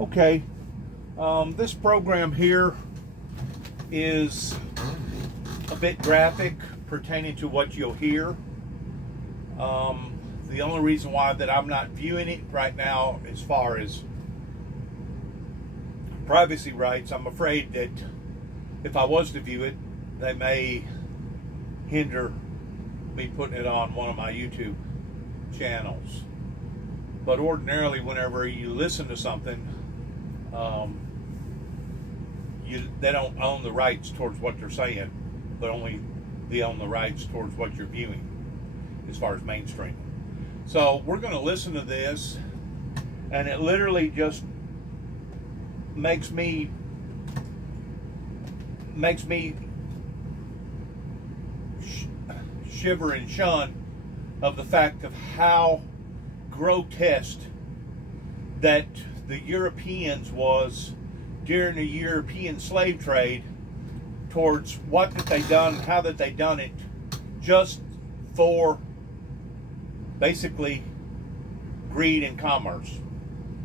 Okay, this program here is a bit graphic pertaining to what you'll hear. The only reason why that I'm not viewing it right now, as far as privacy rights, I'm afraid that if I was to view it, they may hinder me putting it on one of my YouTube channels. But ordinarily, whenever you listen to something, they don't own the rights towards what they're saying, but only they own the rights towards what you're viewing as far as mainstream. So we're going to listen to this, and it literally just makes me shiver and shun of the fact of how grotesque that the Europeans was during the European slave trade towards what that they done, how that they done it, just for basically greed and commerce.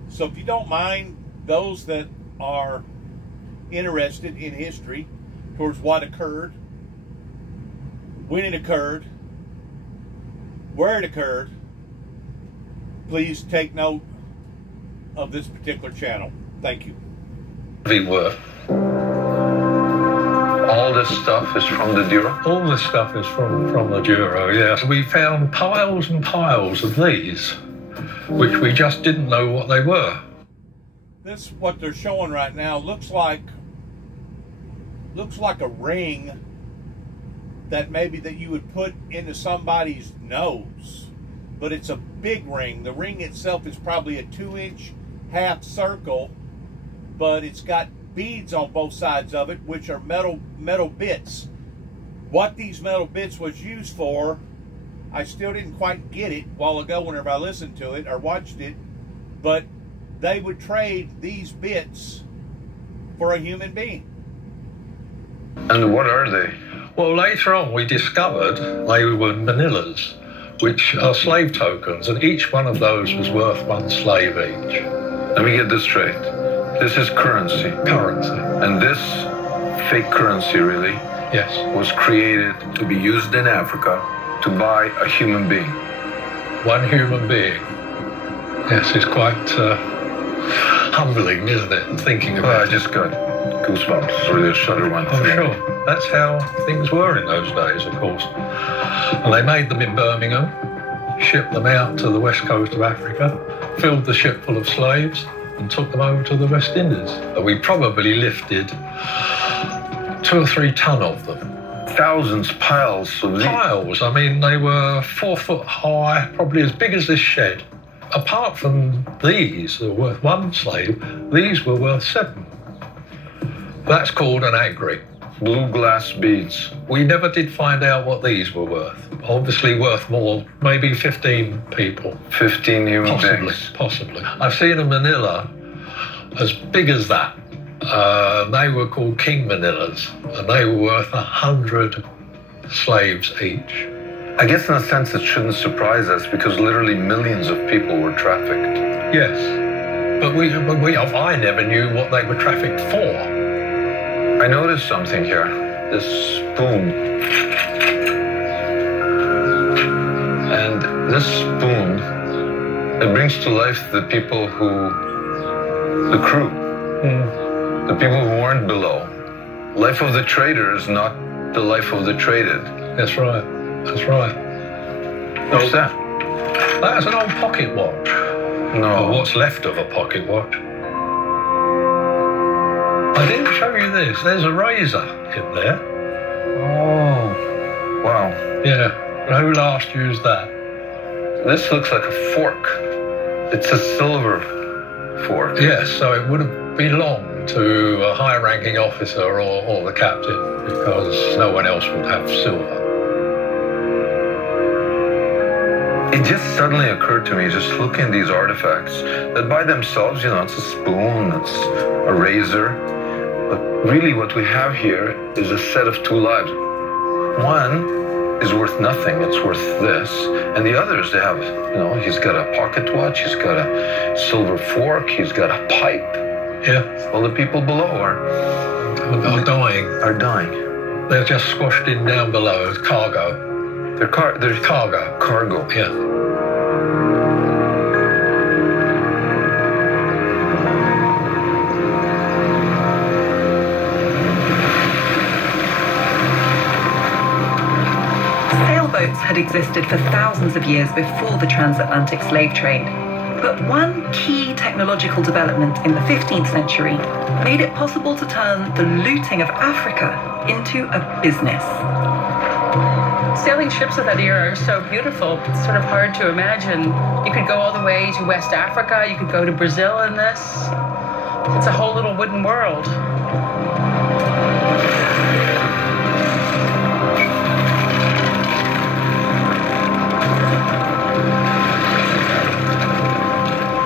So if you don't mind, those that are interested in history towards what occurred, when it occurred, where it occurred, please take note of this particular channel. Thank you. We were. All this stuff is from the Douro? All this stuff is from the Douro, yes. We found piles and piles of these, which we just didn't know what they were. This, what they're showing right now, looks like a ring that maybe that you would put into somebody's nose, but it's a big ring. The ring itself is probably a 2-inch half circle, but it's got beads on both sides of it, which are metal bits. What these metal bits was used for, I still didn't quite get it a while ago whenever I listened to it or watched it, but they would trade these bits for a human being. And what are they? Well, later on we discovered they were manillas, which are slave tokens, and each one of those was worth 1 slave each. Let me get this straight. This is currency. Currency. And this fake currency, really, yes, was created to be used in Africa to buy a human being. 1 human being. Yes, it's quite humbling, isn't it, thinking about I just got goosebumps. Really, a shudder went through. Sure. That's how things were in those days, of course. And they made them in Birmingham, shipped them out to the west coast of Africa, filled the ship full of slaves, and took them over to the West Indies. We probably lifted 2 or 3 ton of them. Thousands, piles of these. Piles. I mean, they were 4 foot high, probably as big as this shed. Apart from these, that were worth 1 slave, these were worth 7. That's called an agri. Blue glass beads. We never did find out what these were worth. Obviously worth more, maybe 15 people. 15 human beings. Possibly. I've seen a manila as big as that. They were called king manillas, and they were worth 100 slaves each. I guess in a sense it shouldn't surprise us, because literally millions of people were trafficked. Yes, but I never knew what they were trafficked for. I noticed something here. This spoon. And this spoon, it brings to life the people the crew. The people who weren't below. Life of the trader is not the life of the traded. That's right. That's right. What's that? That's an old pocket watch. No. Or what's left of a pocket watch. I didn't show you this. There's a razor in there. Oh, wow. Yeah. Who last used that? This looks like a fork. It's a silver fork. Yes, so it would have belonged to a high-ranking officer or the captain, because no one else would have silver. It just suddenly occurred to me, just looking at these artifacts, that by themselves, it's a spoon, it's a razor, but really what we have here is a set of 2 lives. One is worth nothing, it's worth this, and the others, they have, he's got a pocket watch, he's got a silver fork, he's got a pipe, Yeah. All the people below Are dying. are dying. They're just squashed in down below as cargo. They're Cargo. cargo. Yeah. Sailboats had existed for thousands of years before the transatlantic slave trade. But one key technological development in the 15th century made it possible to turn the looting of Africa into a business. Sailing ships of that era are so beautiful, it's sort of hard to imagine. You could go all the way to West Africa, you could go to Brazil in this. It's a whole little wooden world.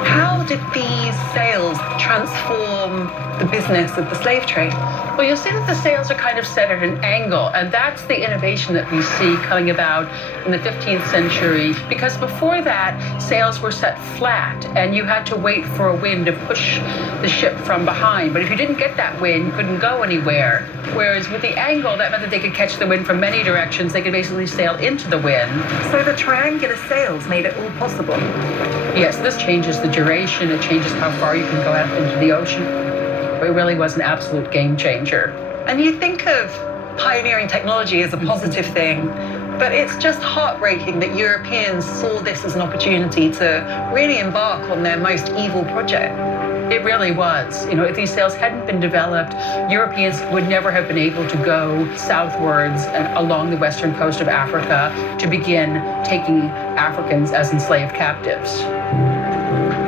How did these sails transform the business of the slave trade? Well, you'll see that the sails are kind of set at an angle, and that's the innovation that we see coming about in the 15th century, because before that, sails were set flat, and you had to wait for a wind to push the ship from behind. But if you didn't get that wind, you couldn't go anywhere. Whereas with the angle, that meant that they could catch the wind from many directions. They could basically sail into the wind. So the triangular sails made it all possible. Yes, this changes the duration. It changes how far you can go out into the ocean. It really was an absolute game changer. And you think of pioneering technology as a positive thing, but it's just heartbreaking that Europeans saw this as an opportunity to really embark on their most evil project. It really was. You know, if these sails hadn't been developed, Europeans would never have been able to go southwards and along the western coast of Africa to begin taking Africans as enslaved captives.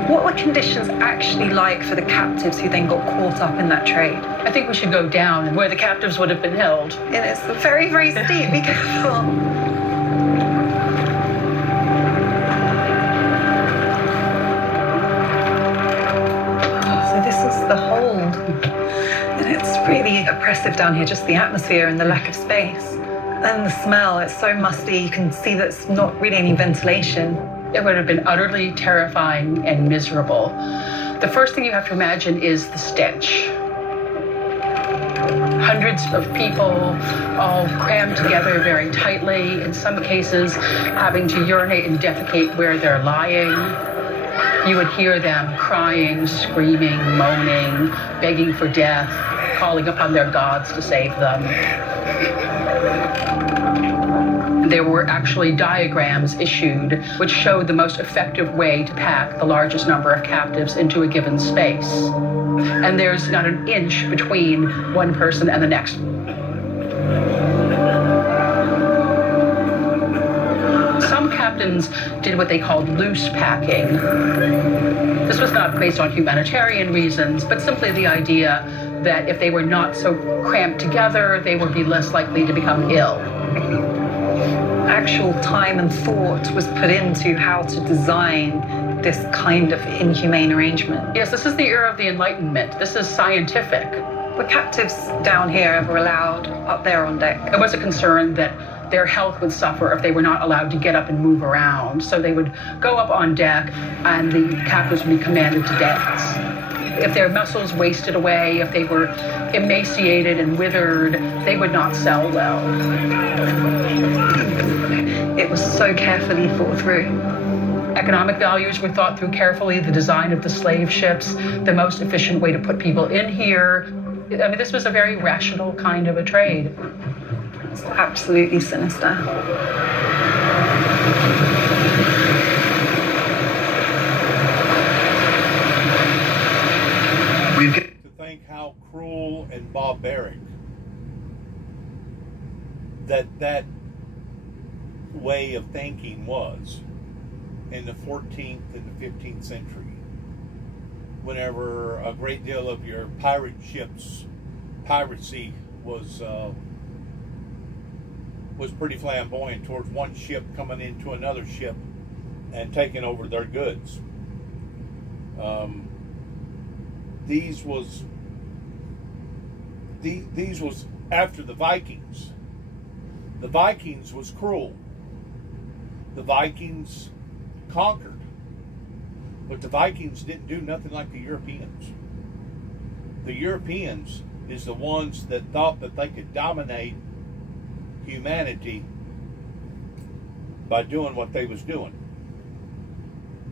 What were conditions actually like for the captives who then got caught up in that trade? I think we should go down and where the captives would have been held. And it's very, very steep. Be careful. So this is the hold. And it's really oppressive down here, just the atmosphere and the lack of space. And the smell, it's so musty. You can see that it's not really any ventilation. It would have been utterly terrifying and miserable. The first thing you have to imagine is the stench. Hundreds of people all crammed together very tightly, in some cases having to urinate and defecate where they're lying. You would hear them crying, screaming, moaning, begging for death, calling upon their gods to save them. There were actually diagrams issued which showed the most effective way to pack the largest number of captives into a given space. And there's not an inch between one person and the next. Some captains did what they called loose packing. This was not based on humanitarian reasons, but simply the idea that if they were not so cramped together, they would be less likely to become ill. Actual time and thought was put into how to design this kind of inhumane arrangement. Yes, this is the era of the Enlightenment. This is scientific. Were captives down here ever allowed up there on deck? There was a concern that their health would suffer if they were not allowed to get up and move around. So they would go up on deck and the captives would be commanded to dance. If their muscles wasted away, if they were emaciated and withered, they would not sell well. It was so carefully thought through. Economic values were thought through carefully, the design of the slave ships, the most efficient way to put people in here. I mean, this was a very rational kind of a trade. It's absolutely sinister. To think how cruel and barbaric that way of thinking was in the 14th and the 15th century, whenever a great deal of your pirate ships, piracy was pretty flamboyant towards one ship coming into another ship and taking over their goods. These was after the Vikings. The Vikings was cruel. The Vikings conquered. But the Vikings didn't do nothing like the Europeans. the Europeans is the ones that thought that they could dominate humanity by doing what they was doing.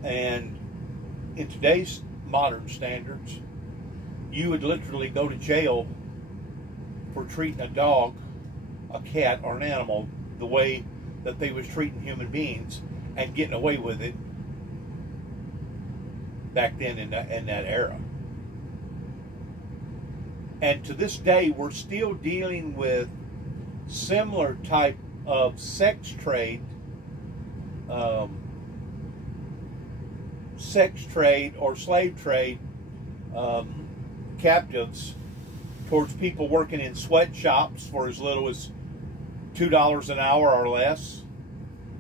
And in today's modern standards, you would literally go to jail for treating a dog, a cat, or an animal the way that they was treating human beings and getting away with it back then in that era. And to this day, we're still dealing with similar type of sex trade or slave trade captives towards people working in sweatshops for as little as $2 an hour or less,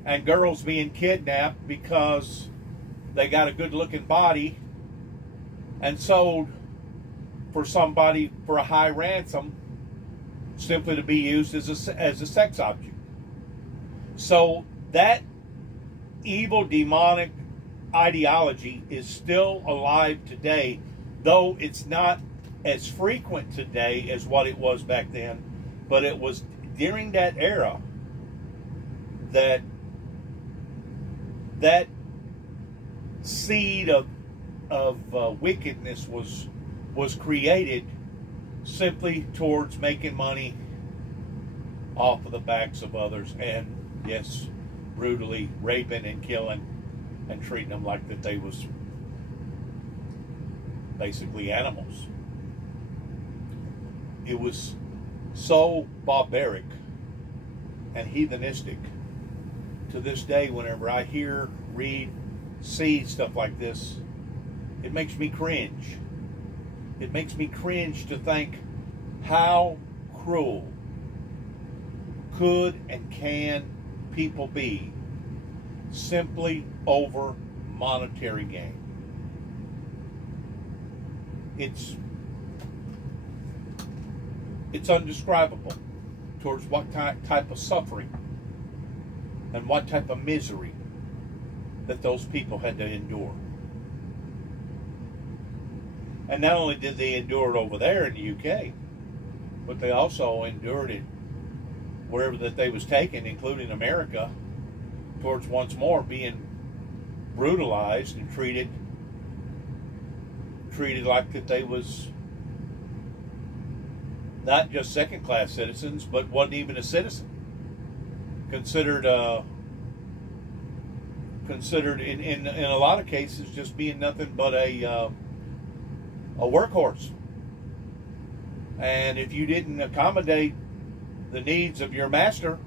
and girls being kidnapped because they got a good-looking body and sold for somebody for a high ransom simply to be used as a sex object. So that evil demonic ideology is still alive today, though it's not as frequent today as what it was back then. But it was during that era that seed of wickedness was created simply towards making money off of the backs of others, and yes, brutally raping and killing and treating them like that they was basically animals. It was so barbaric and heathenistic. To this day, whenever I hear, read, see stuff like this, it makes me cringe. It makes me cringe to think how cruel could and can people be simply over monetary gain. It's undescribable towards what type of suffering and what type of misery that those people had to endure. And not only did they endure it over there in the UK, but they also endured it wherever that they was taken, including America, towards once more being brutalized and treated like that they was not just second-class citizens, but wasn't even a citizen. Considered in a lot of cases just being nothing but a workhorse. And if you didn't accommodate the needs of your master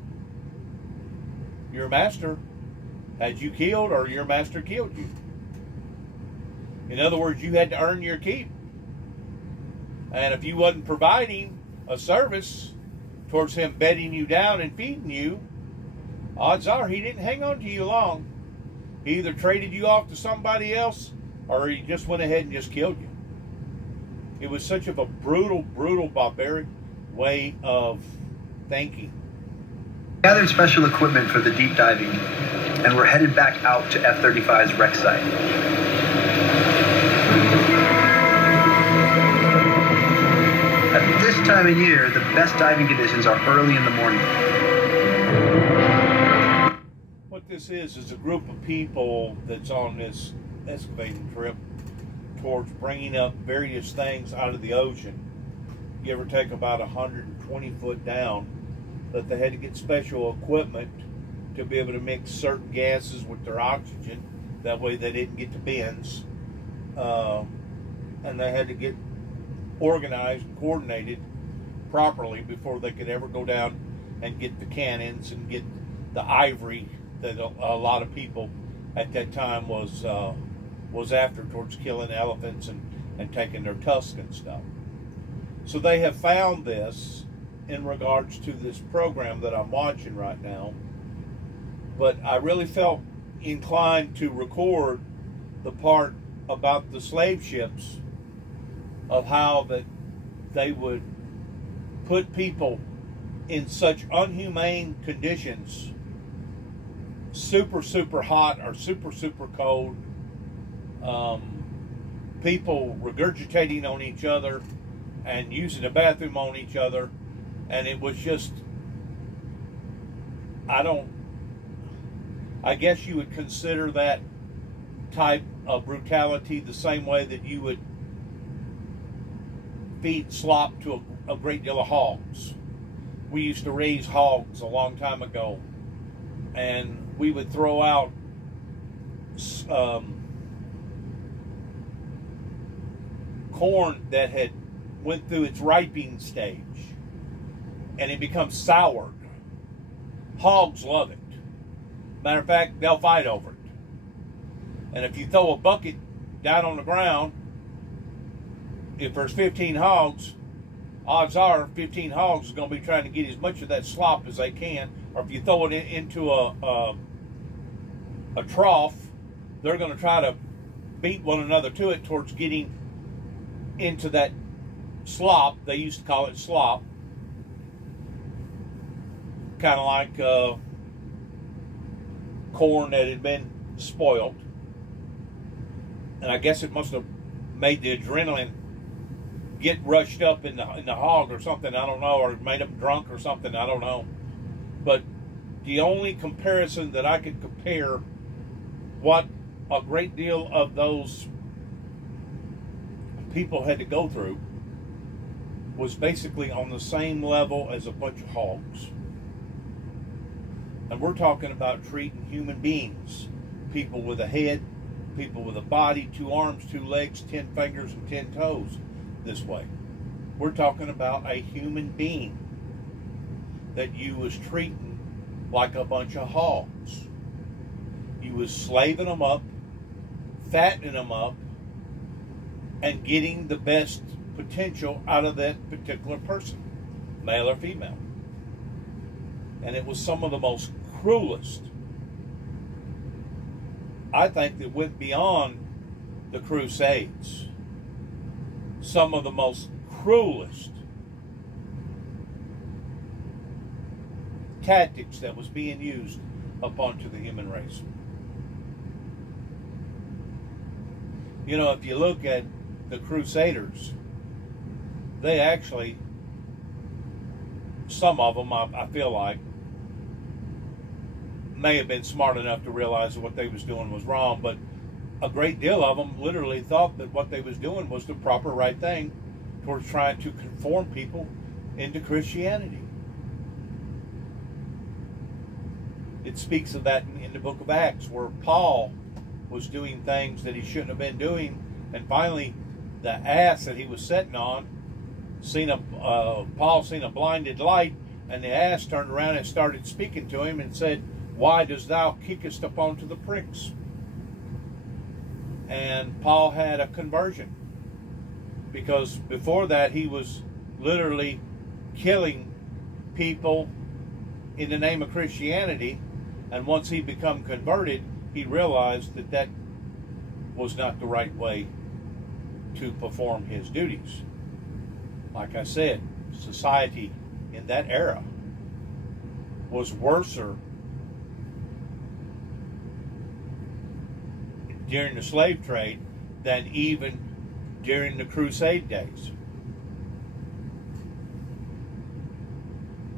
had you killed, or your master killed you. In other words, you had to earn your keep. And if you wasn't providing a service towards him bedding you down and feeding you, odds are he didn't hang on to you long. He either traded you off to somebody else, or he just went ahead and just killed you. It was such of a brutal, barbaric way of thinking. We gathered special equipment for the deep diving, and we're headed back out to F-35's wreck site. At this time of year, the best diving conditions are early in the morning. What this is a group of people that's on this excavating trip towards bringing up various things out of the ocean. Give or take about 120 foot down, that they had to get special equipment to be able to mix certain gases with their oxygen. That way they didn't get the bends. And they had to get organized and coordinated properly before they could ever go down and get the cannons and get the ivory that a lot of people at that time was after, towards killing elephants and taking their tusks and stuff. So they have found this in regards to this program that I'm watching right now. But I really felt inclined to record the part about the slave ships, of how that they would put people in such inhumane conditions, super hot or super cold, people regurgitating on each other, and using the bathroom on each other. And it was just, I guess you would consider that type of brutality the same way that you would feed slop to a great deal of hogs. We used to raise hogs a long time ago, and we would throw out corn that had went through its ripening stage, and it becomes soured. Hogs love it. Matter of fact, they'll fight over it. And if you throw a bucket down on the ground, if there's 15 hogs, odds are 15 hogs is going to be trying to get as much of that slop as they can. Or if you throw it into a trough, they're going to try to beat one another to it towards getting into that slop. They used to call it slop. Kind of like corn that had been spoiled. And I guess it must have made the adrenaline get rushed up in the hog or something, I don't know, or made them drunk or something, I don't know. But the only comparison that I could compare what a great deal of those people had to go through was basically on the same level as a bunch of hogs. And we're talking about treating human beings, people with a head, people with a body, 2 arms, 2 legs, 10 fingers, and 10 toes this way. We're talking about a human being that you was treating like a bunch of hogs. You was slaving them up, fattening them up, and getting the best potential out of that particular person, male or female. And it was some of the most cruelest, I think, that went beyond the Crusades. Some of the most cruelest tactics that was being used upon to the human race. You know, if you look at the Crusaders, they actually, some of them, I feel like, may have been smart enough to realize that what they was doing was wrong, but a great deal of them literally thought that what they was doing was the proper right thing towards trying to conform people into Christianity. It speaks of that in the book of Acts, where Paul was doing things that he shouldn't have been doing, and finally the ass that he was sitting on Paul seen a blinded light, and the ass turned around and started speaking to him and said, "Why dost thou kickest upon to the pricks?" And Paul had a conversion, because before that he was literally killing people in the name of Christianity, and once he become converted, he realized that that was not the right way to perform his duties. Like I said, society in that era was worser during the slave trade than even during the Crusade days.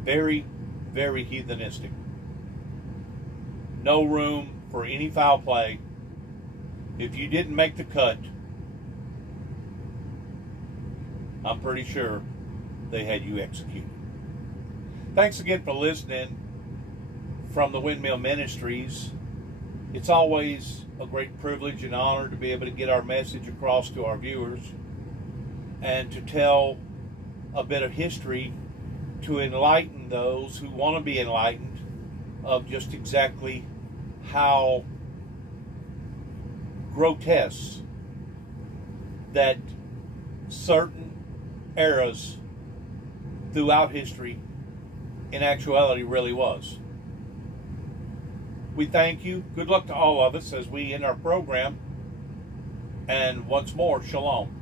Very, very heathenistic. No room for any foul play. If you didn't make the cut, I'm pretty sure they had you executed. Thanks again for listening from the Windmill Ministries. It's always a great privilege and honor to be able to get our message across to our viewers and to tell a bit of history to enlighten those who want to be enlightened of just exactly how grotesque that certain eras throughout history in actuality really was. We thank you. Good luck to all of us as we end our program. And once more, shalom.